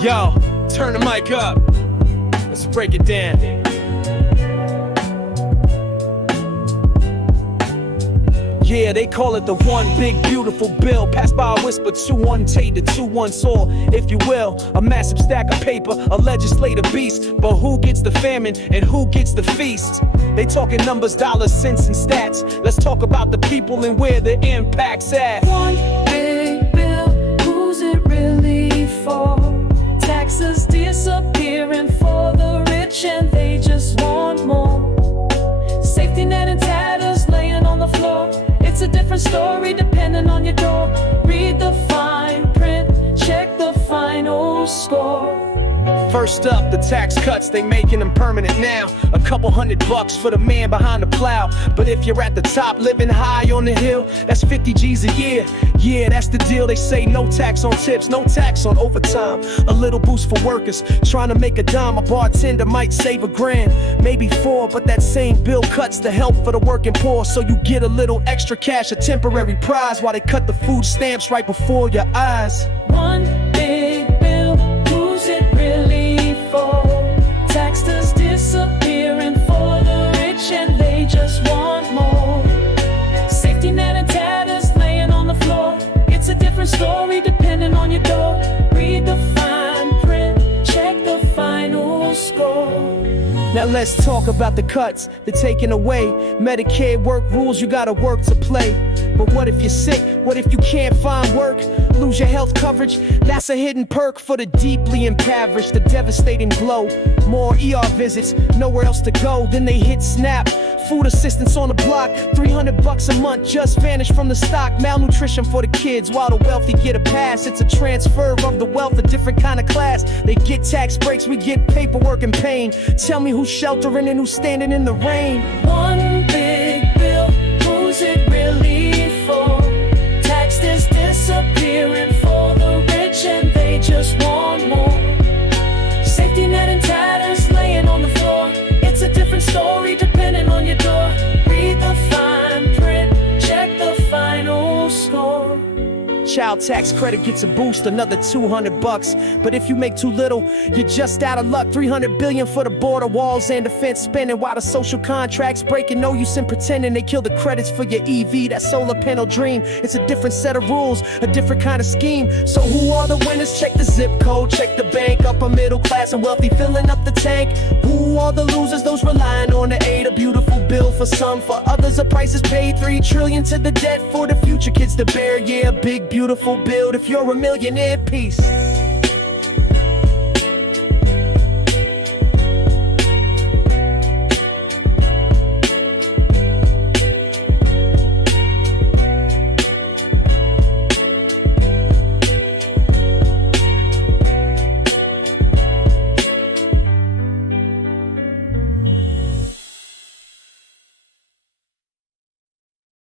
Yo, turn the mic up. Let's break it down. Yeah, they call it the one big beautiful bill. Passed by a whisper, 2-1 Tater, 2-1 Saul, if you will. A massive stack of paper, a legislative beast. But who gets the famine and who gets the feast? They talking numbers, dollars, cents, and stats. Let's talk about the people and where the impact's at. One big bill, who's it really for? Taxes disappearing for the rich and they just want more. Safety net and tatters laying on the floor. It's a different story depending on your door. Read the fine print, check the final score. First up, the tax cuts, they making them permanent now. A couple $100 for the man behind the plow. But if you're at the top, living high on the hill, that's 50 G's a year. Yeah, that's the deal. They say no tax on tips, no tax on overtime. A little boost for workers trying to make a dime. A bartender might save $1,000, maybe 4. But that same bill cuts the help for the working poor. So you get a little extra cash, a temporary prize, while they cut the food stamps right before your eyes. One big bill, who's it really for? Taxes disappearing for the rich and they just want more. Safety net and tatters laying on the floor. It's a different story depending on your door. Read the fine print, check the final score. Now let's talk about the cuts they're taking away. Medicaid work rules, you gotta work to play. But what if you're sick? What if you can't find work? Lose your health coverage? That's a hidden perk for the deeply impoverished. The devastating blow. More ER visits, nowhere else to go. Then they hit SNAP. Food assistance on the block, $300 a month just vanished from the stock. Malnutrition for the kids while the wealthy get a pass. It's a transfer of the wealth, a different kind of class. They get tax breaks, we get paperwork and pain. Tell me who's sheltering and who's standing in the rain. One big bill, who's it really for? Taxes disappearing for the rich and they just want more. Safety net and tatters laying on the floor. It's a different story depending on your door. Read the fine print, check the final score. Child tax credit gets a boost, another $200. But if you make too little, you're just out of luck. $300 billion for the border walls and defense spending, while the social contracts breaking. No use in pretending they kill the credits for your EV, that solar panel dream. It's a different set of rules, a different kind of scheme. So who are the winners? Check the zip code, check the bank. Upper middle class and wealthy filling up the tank. Who are the losers? Those relying on the aid. A beautiful bill for some, for others a price is paid. $3 trillion to the debt for the future kids to bear. Yeah, a big beautiful build if you're a millionaire. Peace.